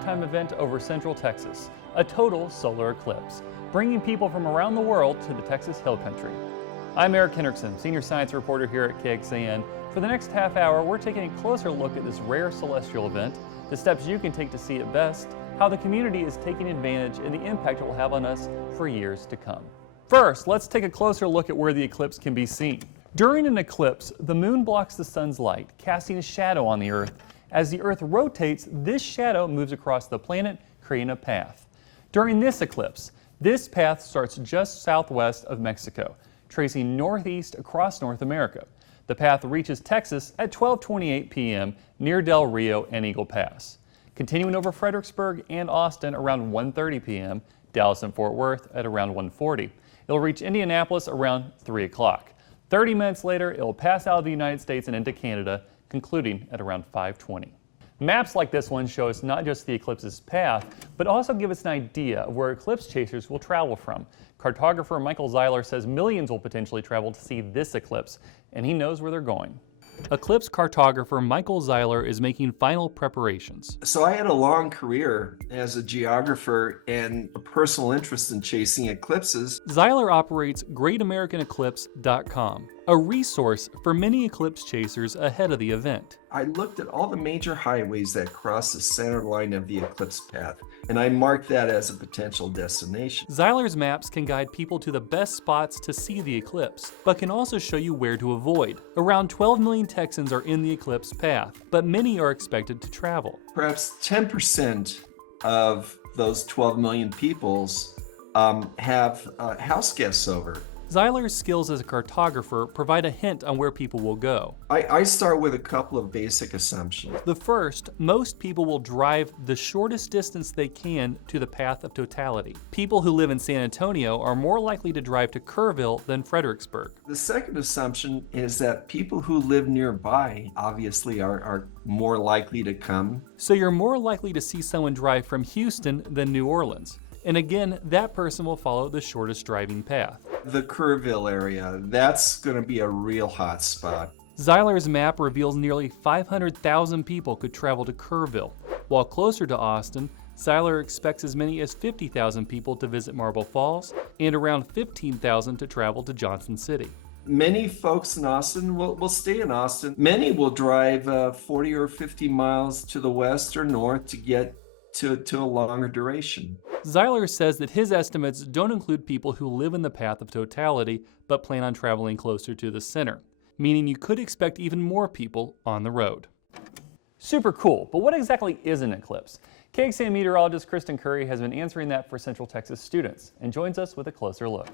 lifetime event over Central Texas, a total solar eclipse, bringing people from around the world to the Texas Hill Country. I'm Eric Hendrickson, senior science reporter here at KXAN. For the next half hour, we're taking a closer look at this rare celestial event, the steps you can take to see it best, how the community is taking advantage, and the impact it will have on us for years to come. First, let's take a closer look at where the eclipse can be seen. During an eclipse, the moon blocks the sun's light, casting a shadow on the Earth. As the Earth rotates, this shadow moves across the planet, creating a path. During this eclipse, this path starts just southwest of Mexico, tracing northeast across North America. The path reaches Texas at 12:28 p.m. near Del Rio and Eagle Pass. Continuing over Fredericksburg and Austin around 1:30 p.m., Dallas and Fort Worth at around 1:40. It'll reach Indianapolis around 3 o'clock. 30 minutes later, it will pass out of the United States and into Canada, concluding at around 5:20. Maps like this one show us not just the eclipse's path, but also give us an idea of where eclipse chasers will travel from. Cartographer Michael Zeiler says millions will potentially travel to see this eclipse, and he knows where they're going. Eclipse cartographer Michael Zeiler is making final preparations. So I had a long career as a geographer and a personal interest in chasing eclipses. Zeiler operates GreatAmericanEclipse.com, a resource for many eclipse chasers ahead of the event. I looked at all the major highways that cross the center line of the eclipse path, and I marked that as a potential destination. Zeiler's maps can guide people to the best spots to see the eclipse, but can also show you where to avoid. Around 12 million Texans are in the eclipse path, but many are expected to travel. Perhaps 10% of those 12 million peoples have house guests over. Zeiler's skills as a cartographer provide a hint on where people will go. I start with a couple of basic assumptions. The first, most people will drive the shortest distance they can to the path of totality. People who live in San Antonio are more likely to drive to Kerrville than Fredericksburg. The second assumption is that people who live nearby obviously are more likely to come. So you're more likely to see someone drive from Houston than New Orleans. And again, that person will follow the shortest driving path. The Kerrville area, that's going to be a real hot spot. Zeiler's map reveals nearly 500,000 people could travel to Kerrville. While closer to Austin, Zeiler expects as many as 50,000 people to visit Marble Falls and around 15,000 to travel to Johnson City. Many folks in Austin will stay in Austin. Many will drive 40 or 50 miles to the west or north to get to a longer duration. Zeiler says that his estimates don't include people who live in the path of totality but plan on traveling closer to the center, meaning you could expect even more people on the road. Super cool, but what exactly is an eclipse? KXAN meteorologist Kristen Curry has been answering that for Central Texas students and joins us with a closer look.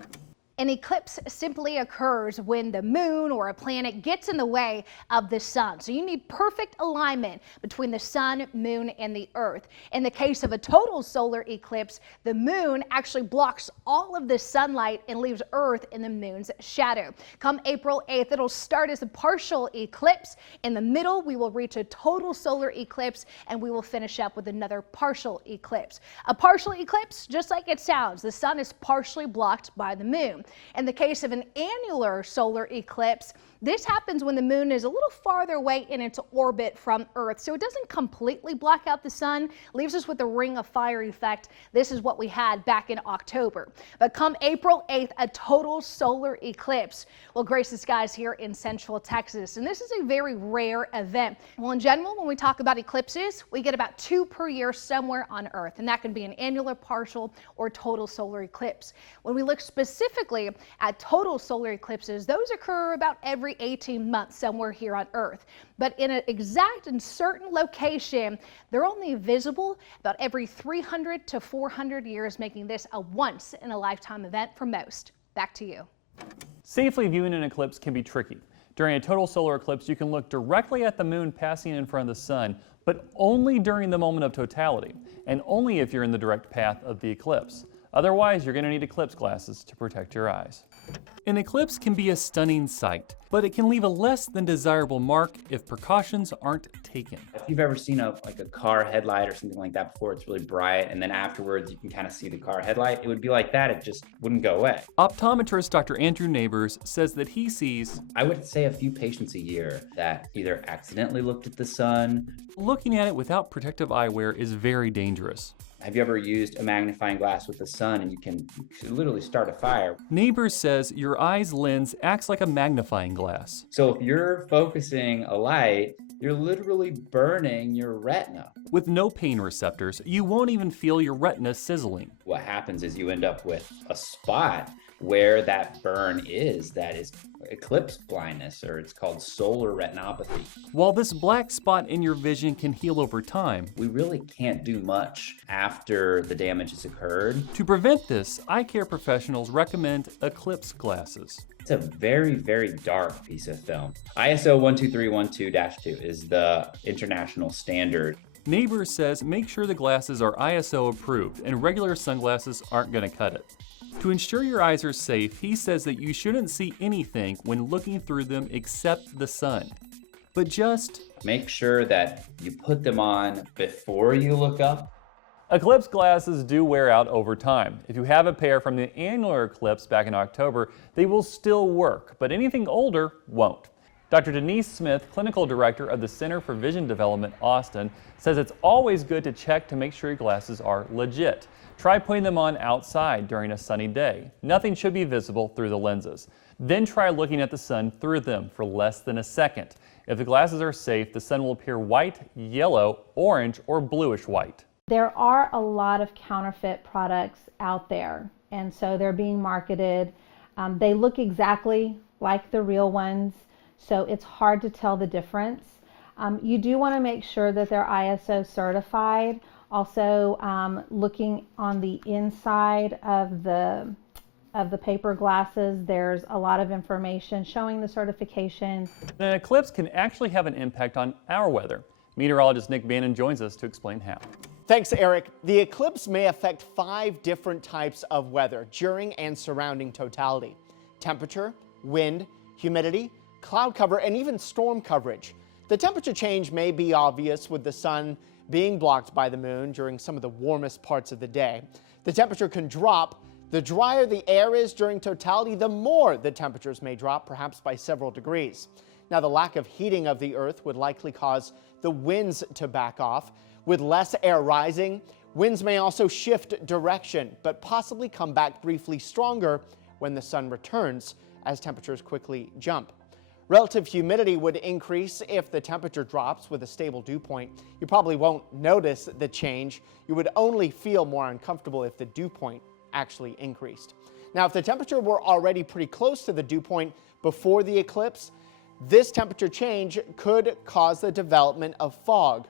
An eclipse simply occurs when the moon or a planet gets in the way of the sun. So you need perfect alignment between the sun, moon, and the earth. In the case of a total solar eclipse, the moon actually blocks all of the sunlight and leaves Earth in the moon's shadow. Come April 8th, it'll start as a partial eclipse. In the middle, we will reach a total solar eclipse, and we will finish up with another partial eclipse. A partial eclipse, just like it sounds, the sun is partially blocked by the moon. In the case of an annular solar eclipse, this happens when the moon is a little farther away in its orbit from Earth. So it doesn't completely block out the sun, leaves us with a ring of fire effect. This is what we had back in October. But come April 8th, a total solar eclipse will grace the skies here in Central Texas. And this is a very rare event. Well, in general, when we talk about eclipses, we get about 2 per year somewhere on Earth. And that can be an annular, partial, or total solar eclipse. When we look specifically at total solar eclipses, those occur about every 18 months somewhere here on Earth. But in an exact and certain location, they're only visible about every 300 to 400 years, making this a once-in-a-lifetime event for most. Back to you. Safely viewing an eclipse can be tricky. During a total solar eclipse, you can look directly at the moon passing in front of the sun, but only during the moment of totality, and only if you're in the direct path of the eclipse. Otherwise, you're going to need eclipse glasses to protect your eyes. An eclipse can be a stunning sight, but it can leave a less than desirable mark if precautions aren't taken. If you've ever seen a car headlight or something like that before, it's really bright, and then afterwards you can kind of see the car headlight, it would be like that, it just wouldn't go away. Optometrist Dr. Andrew Neighbors says that he sees, I would say, a few patients a year that either accidentally looked at the sun. looking at it without protective eyewear is very dangerous. Have you ever used a magnifying glass with the sun and you can literally start a fire? Neighbors says your eye's lens acts like a magnifying glass. So if you're focusing a light, you're literally burning your retina. With no pain receptors, you won't even feel your retina sizzling. What happens is you end up with a spot where that burn is, that is eclipse blindness, or it's called solar retinopathy. While this black spot in your vision can heal over time, We really can't do much after the damage has occurred. to prevent this, eye care professionals recommend Eclipse glasses. It's a very, very dark piece of film. ISO 12312-2 is the international standard. Neighbors says make sure the glasses are ISO approved and regular sunglasses aren't going to cut it. To ensure your eyes are safe, he says that you shouldn't see anything when looking through them except the sun. But just Make sure that you put them on before you look up. Eclipse glasses do wear out over time. If you have a pair from the annular eclipse back in October, they will still work, but anything older won't. Dr. Denise Smith, Clinical Director of the Center for Vision Development, Austin, says it's always good to check to make sure your glasses are legit. Try putting them on outside during a sunny day. Nothing should be visible through the lenses. Then try looking at the sun through them for less than a second. If the glasses are safe, the sun will appear white, yellow, orange, or bluish white. There are a lot of counterfeit products out there, and so they're being marketed. They look exactly like the real ones, so it's hard to tell the difference. You do want to make sure that they're ISO certified. Also, looking on the inside of the paper glasses, there's a lot of information showing the certification. An eclipse can actually have an impact on our weather. Meteorologist Nick Bannon joins us to explain how. Thanks, Eric. The eclipse may affect 5 different types of weather during and surrounding totality: temperature, wind, humidity, cloud cover, and even storm coverage. The temperature change may be obvious with the sun being blocked by the moon during some of the warmest parts of the day. The temperature can drop. The drier the air is during totality, the more the temperatures may drop, perhaps by several degrees. Now, the lack of heating of the Earth would likely cause the winds to back off. With less air rising, winds may also shift direction, but possibly come back briefly stronger when the sun returns, as temperatures quickly jump. Relative humidity would increase if the temperature drops with a stable dew point. You probably won't notice the change. You would only feel more uncomfortable if the dew point actually increased. Now, if the temperature were already pretty close to the dew point before the eclipse, this temperature change could cause the development of fog.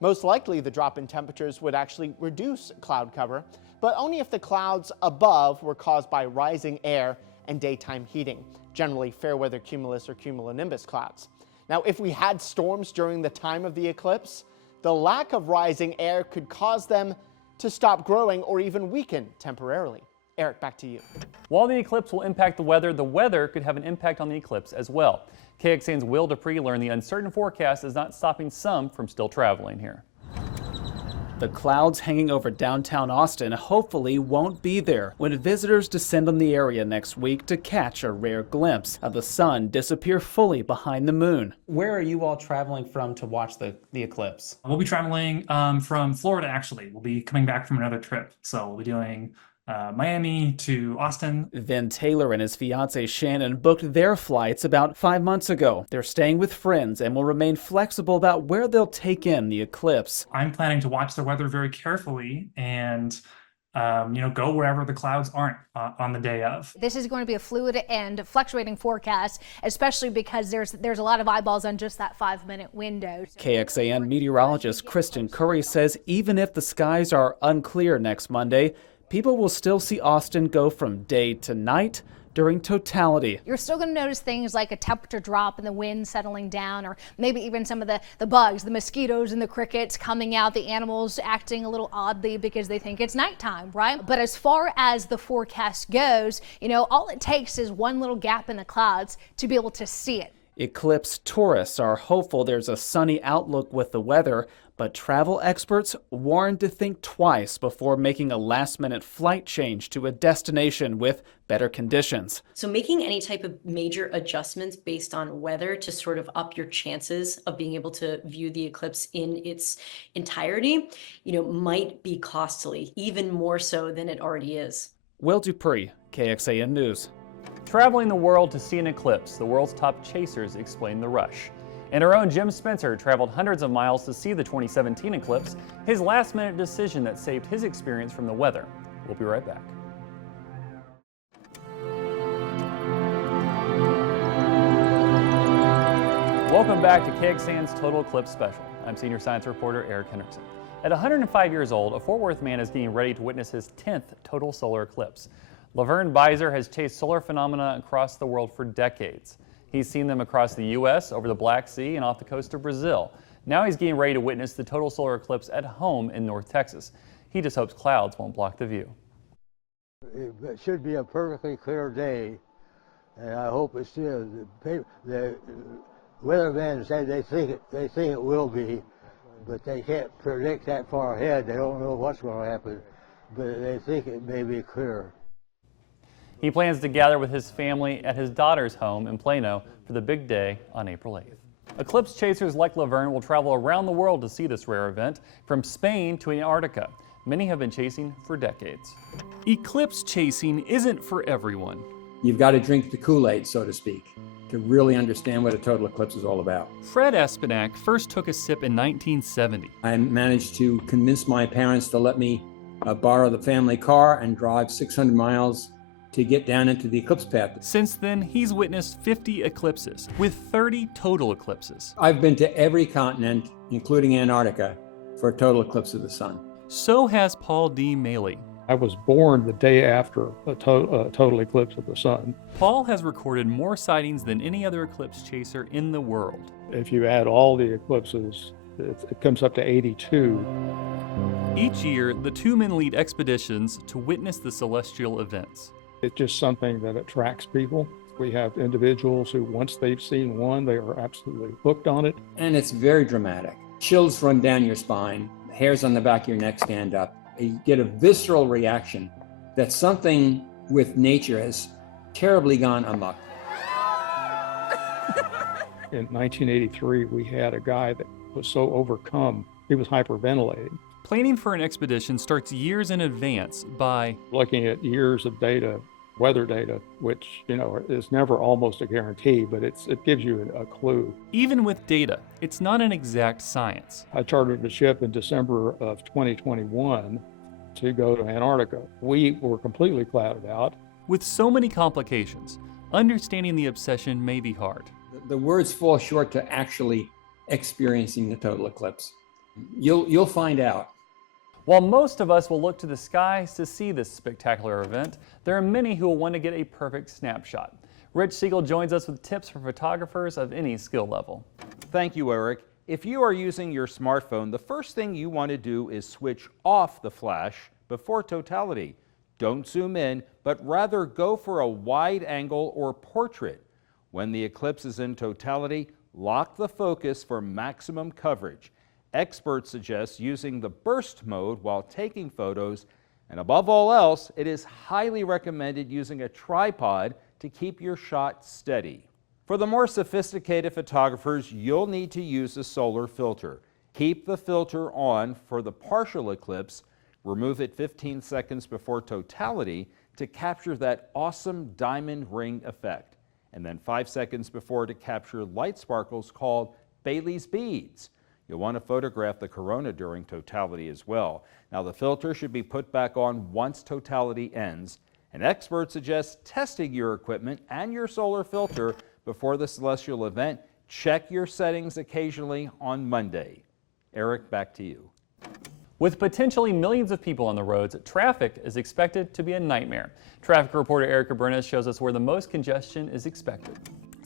Most likely, the drop in temperatures would actually reduce cloud cover, but only if the clouds above were caused by rising air and daytime heating, generally fair weather cumulus or cumulonimbus clouds. Now, if we had storms during the time of the eclipse, the lack of rising air could cause them to stop growing or even weaken temporarily. Eric, back to you. While the eclipse will impact the weather could have an impact on the eclipse as well. KXAN's Will Dupree learned the uncertain forecast is not stopping some from still traveling here. The clouds hanging over downtown Austin hopefully won't be there when visitors descend on the area next week to catch a rare glimpse of the sun disappear fully behind the moon. Where are you all traveling from to watch the eclipse? We'll be traveling from Florida, actually. We'll be coming back from another trip. So we'll be doing Miami to Austin. Vin Taylor and his fiancée Shannon booked their flights about 5 months ago. They're staying with friends and will remain flexible about where they'll take in the eclipse. I'm planning to watch the weather very carefully and go wherever the clouds aren't on the day of. This is going to be a fluid and fluctuating forecast, especially because there's a lot of eyeballs on just that 5-minute window. KXAN meteorologist Kristen Curry says even if the skies are unclear next Monday, people will still see Austin go from day to night during totality. You're still going to notice things like a temperature drop and the wind settling down, or maybe even some of the bugs, the mosquitoes and the crickets coming out, the animals acting a little oddly because they think it's nighttime, right? But as far as the forecast goes, you know, all it takes is one little gap in the clouds to be able to see it. Eclipse tourists are hopeful there's a sunny outlook with the weather, but travel experts warn to think twice before making a last-minute flight change to a destination with better conditions. So making any type of major adjustments based on weather to sort of up your chances of being able to view the eclipse in its entirety, you know, might be costly, even more so than it already is. Will Dupree, KXAN News. Traveling the world to see an eclipse, the world's top chasers explain the rush. And our own Jim Spencer traveled hundreds of miles to see the 2017 eclipse, his last-minute decision that saved his experience from the weather. We'll be right back. Welcome back to KXAN's Total Eclipse Special. I'm senior science reporter Eric Henriksen. At 105 years old, a Fort Worth man is getting ready to witness his 10th total solar eclipse. Laverne Beiser has chased solar phenomena across the world for decades. He's seen them across the U.S., over the Black Sea, and off the coast of Brazil. Now he's getting ready to witness the total solar eclipse at home in North Texas. He just hopes clouds won't block the view. It should be a perfectly clear day, and I hope it's still. The weathermen said they think it will be, but they can't predict that far ahead. They don't know what's going to happen, but they think it may be clear. He plans to gather with his family at his daughter's home in Plano for the big day on April 8th. Eclipse chasers like Laverne will travel around the world to see this rare event, from Spain to Antarctica. Many have been chasing for decades. Eclipse chasing isn't for everyone. You've got to drink the Kool-Aid, so to speak, to really understand what a total eclipse is all about. Fred Espinack first took a sip in 1970. I managed to convince my parents to let me borrow the family car and drive 600 miles to get down into the eclipse path. Since then, he's witnessed 50 eclipses, with 30 total eclipses. I've been to every continent, including Antarctica, for a total eclipse of the sun. So has Paul D. Maley. I was born the day after a total eclipse of the sun. Paul has recorded more sightings than any other eclipse chaser in the world. If you add all the eclipses, it comes up to 82. Each year, the two men lead expeditions to witness the celestial events. It's just something that attracts people. We have individuals who, once they've seen one, they are absolutely hooked on it. And it's very dramatic. Chills run down your spine, hairs on the back of your neck stand up. You get a visceral reaction that something with nature has terribly gone amok. In 1983, we had a guy that was so overcome, he was hyperventilating. Planning for an expedition starts years in advance by looking at years of data, weather data, which, you know, is never almost a guarantee, but it gives you a clue. Even with data, it's not an exact science. I chartered a ship in December of 2021 to go to Antarctica. We were completely clouded out. With so many complications, understanding the obsession may be hard. The words fall short to actually experiencing the total eclipse. You'll find out. While most of us will look to the skies to see this spectacular event, there are many who will want to get a perfect snapshot. Rich Siegel joins us with tips for photographers of any skill level. Thank you, Eric. If you are using your smartphone, the first thing you want to do is switch off the flash before totality. Don't zoom in, but rather go for a wide angle or portrait. When the eclipse is in totality, lock the focus for maximum coverage. Experts suggest using the burst mode while taking photos, and above all else, it is highly recommended using a tripod to keep your shot steady. For the more sophisticated photographers, you'll need to use a solar filter. Keep the filter on for the partial eclipse, remove it 15 seconds before totality to capture that awesome diamond ring effect, and then 5 seconds before to capture light sparkles called Bailey's beads. You'll want to photograph the corona during totality as well. Now, the filter should be put back on once totality ends, and experts suggest testing your equipment and your solar filter before the celestial event. Check your settings occasionally on Monday. Eric, back to you. With potentially millions of people on the roads, traffic is expected to be a nightmare. Traffic reporter Erica Brennes shows us where the most congestion is expected.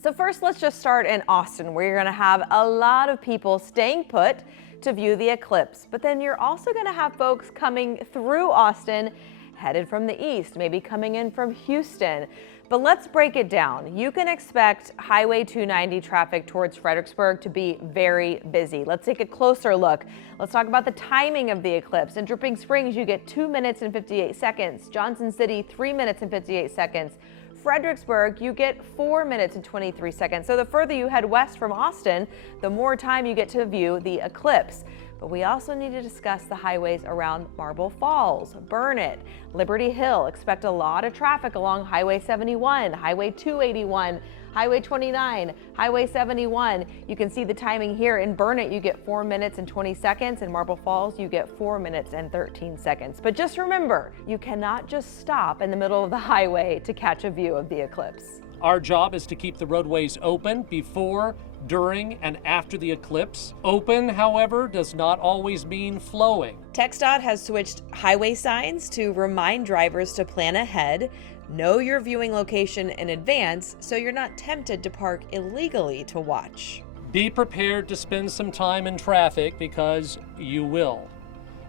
So first, let's just start in Austin, where you're going to have a lot of people staying put to view the eclipse. But then you're also going to have folks coming through Austin, headed from the east, maybe coming in from Houston. But let's break it down. You can expect Highway 290 traffic towards Fredericksburg to be very busy. Let's take a closer look. Let's talk about the timing of the eclipse. In Dripping Springs, you get 2 minutes and 58 seconds. Johnson City, 3 minutes and 58 seconds. Fredericksburg, you get 4 minutes and 23 seconds. So the further you head west from Austin, the more time you get to view the eclipse. But we also need to discuss the highways around Marble Falls, Burnett, Liberty Hill. Expect a lot of traffic along Highway 71, Highway 281, Highway 29, Highway 71. You can see the timing here. In Burnett, you get 4 minutes and 20 seconds. In Marble Falls, you get 4 minutes and 13 seconds. But just remember, you cannot just stop in the middle of the highway to catch a view of the eclipse. Our job is to keep the roadways open before, during, and after the eclipse. Open, however, does not always mean flowing. TxDOT has switched highway signs to remind drivers to plan ahead, know your viewing location in advance so you're not tempted to park illegally to watch. Be prepared to spend some time in traffic because you will.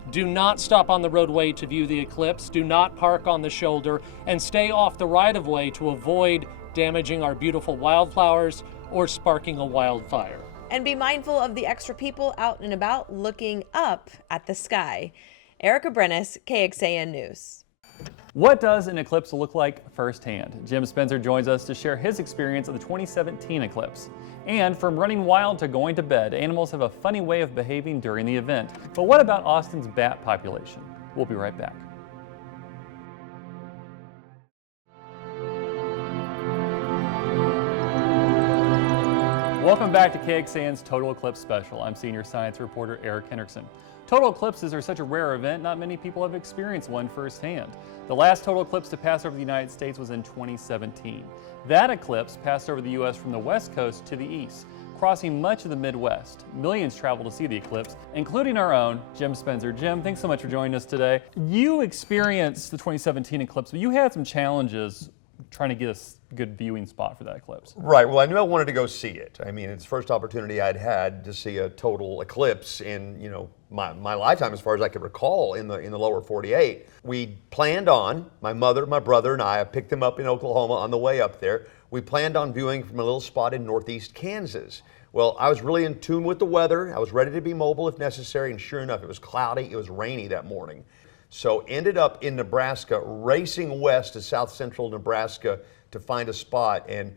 Do not stop on the roadway to view the eclipse. Do not park on the shoulder, and stay off the right-of-way to avoid damaging our beautiful wildflowers or sparking a wildfire. And be mindful of the extra people out and about looking up at the sky. Erica Brennes, KXAN News. What does an eclipse look like firsthand? Jim Spencer joins us to share his experience of the 2017 eclipse. And from running wild to going to bed, animals have a funny way of behaving during the event. But what about Austin's bat population? We'll be right back. Welcome back to KXAN's Total Eclipse Special. I'm senior science reporter Eric Henriksen. Total eclipses are such a rare event, not many people have experienced one firsthand. The last total eclipse to pass over the United States was in 2017. That eclipse passed over the U.S. from the west coast to the east, crossing much of the Midwest. Millions travel to see the eclipse, including our own Jim Spencer. Jim, thanks so much for joining us today. You experienced the 2017 eclipse, but you had some challenges trying to get a good viewing spot for that eclipse. Right. Well, I knew I wanted to go see it. I mean, it's the first opportunity I'd had to see a total eclipse in, my lifetime, as far as I could recall, in the lower 48. We planned on, my mother, my brother, and I picked them up in Oklahoma on the way up there. We planned on viewing from a little spot in northeast Kansas. Well, I was really in tune with the weather. I was ready to be mobile if necessary, and sure enough, it was cloudy, it was rainy that morning. So ended up in Nebraska, racing west to south central Nebraska to find a spot. And,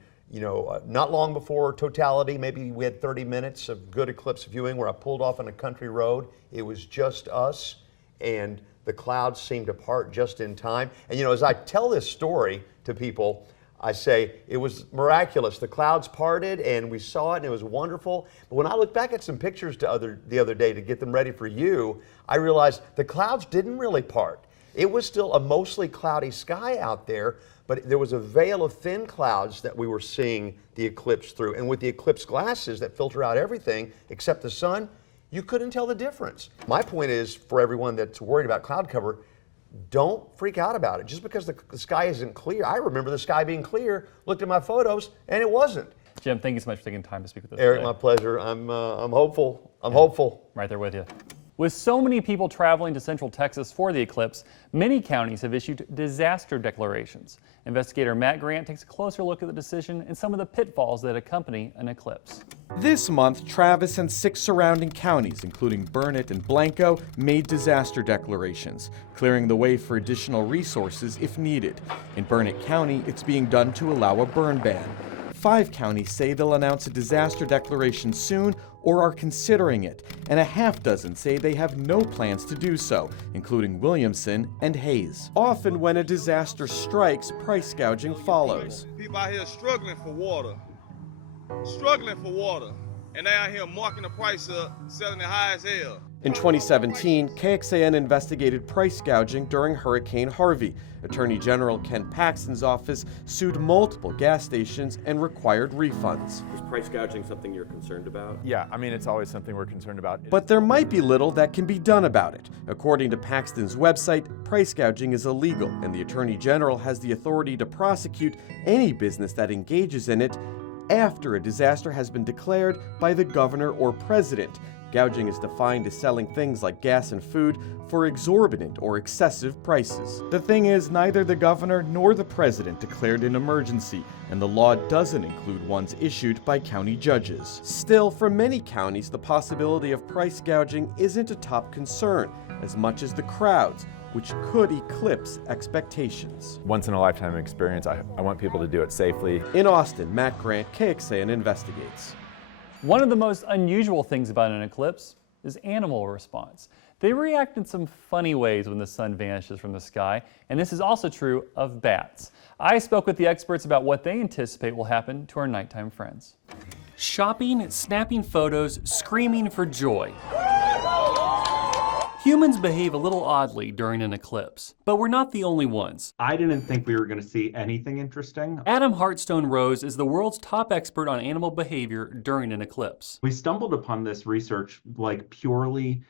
not long before totality, maybe we had 30 minutes of good eclipse viewing where I pulled off on a country road. It was just us, and the clouds seemed to part just in time. And, as I tell this story to people, I say it was miraculous. The clouds parted and we saw it and it was wonderful. But when I look back at some pictures the other day to get them ready for you, I realized the clouds didn't really part. It was still a mostly cloudy sky out there, but there was a veil of thin clouds that we were seeing the eclipse through. And with the eclipse glasses that filter out everything except the sun, you couldn't tell the difference. My point is, for everyone that's worried about cloud cover, don't freak out about it. Just because the sky isn't clear. I remember the sky being clear, looked at my photos, and it wasn't. Jim, thank you so much for taking time to speak with us Eric, today. my pleasure. I'm hopeful. I'm hopeful. Right there with you. With so many people traveling to Central Texas for the eclipse, many counties have issued disaster declarations. Investigator Matt Grant takes a closer look at the decision and some of the pitfalls that accompany an eclipse. This month, Travis and 6 surrounding counties, including Burnett and Blanco, made disaster declarations, clearing the way for additional resources if needed. In Burnett County, it's being done to allow a burn ban. 5 counties say they'll announce a disaster declaration soon or are considering it, and a half dozen say they have no plans to do so, including Williamson and Hayes. Often when a disaster strikes, price gouging follows. People out here struggling for water. Struggling for water. and they out here marking the price up, selling it high as hell. In 2017, KXAN investigated price gouging during Hurricane Harvey. Attorney General Ken Paxton's office sued multiple gas stations and required refunds. Is price gouging something you're concerned about? Yeah, I mean, it's always something we're concerned about. But there might be little that can be done about it. According to Paxton's website, price gouging is illegal, and the Attorney General has the authority to prosecute any business that engages in it after a disaster has been declared by the governor or president. Gouging is defined as selling things like gas and food for exorbitant or excessive prices. The thing is, neither the governor nor the president declared an emergency, and the law doesn't include ones issued by county judges. Still, for many counties, the possibility of price gouging isn't a top concern, as much as the crowds, which could eclipse expectations. Once in a lifetime experience, I want people to do it safely. In Austin, Matt Grant, KXAN investigates. One of the most unusual things about an eclipse is animal response. They react in some funny ways when the sun vanishes from the sky, and this is also true of bats. I spoke with the experts about what they anticipate will happen to our nighttime friends. Shopping, snapping photos, screaming for joy. Humans behave a little oddly during an eclipse, but we're not the only ones. I didn't think we were going to see anything interesting. Adam Hartstone Rose is the world's top expert on animal behavior during an eclipse. We stumbled upon this research purely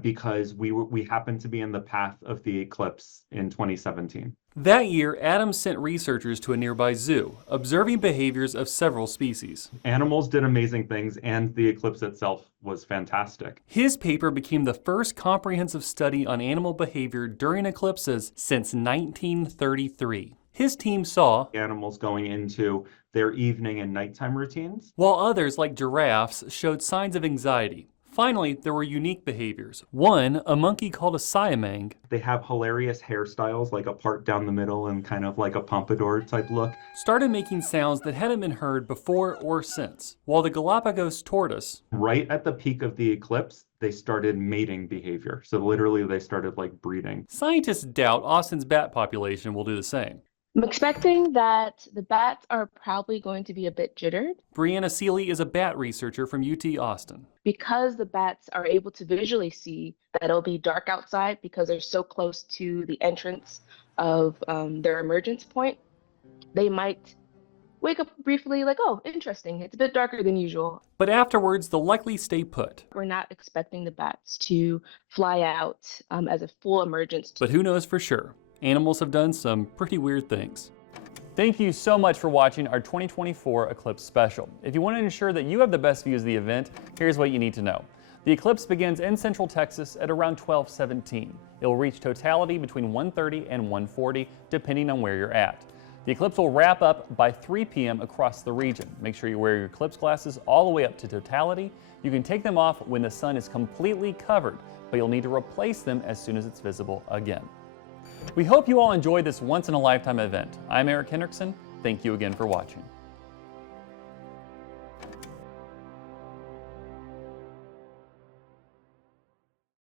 because we happened to be in the path of the eclipse in 2017. That year, Adam sent researchers to a nearby zoo, observing behaviors of several species. Animals did amazing things, and the eclipse itself was fantastic. His paper became the first comprehensive study on animal behavior during eclipses since 1933. His team saw animals going into their evening and nighttime routines, while others, like giraffes, showed signs of anxiety. Finally, there were unique behaviors. One, a monkey called a siamang. They have hilarious hairstyles, like a part down the middle and kind of like a pompadour type look. Started making sounds that hadn't been heard before or since. While the Galapagos tortoise, right at the peak of the eclipse, they started mating behavior. So literally they started breeding. Scientists doubt Austin's bat population will do the same. I'm expecting that the bats are probably going to be a bit jittered. Brianna Seeley is a bat researcher from UT Austin. Because the bats are able to visually see that it'll be dark outside because they're so close to the entrance of their emergence point, they might wake up briefly oh, interesting, it's a bit darker than usual. But afterwards, they'll likely stay put. We're not expecting the bats to fly out as a full emergence. But who knows for sure? Animals have done some pretty weird things. Thank you so much for watching our 2024 Eclipse special. If you want to ensure that you have the best views of the event, here's what you need to know. The eclipse begins in Central Texas at around 12:17. It will reach totality between 1:30 and 1:40, depending on where you're at. The eclipse will wrap up by 3 p.m. across the region. Make sure you wear your eclipse glasses all the way up to totality. You can take them off when the sun is completely covered, but you'll need to replace them as soon as it's visible again. We hope you all enjoyed this once-in-a-lifetime event. I'm Eric Hendrickson. Thank you again for watching.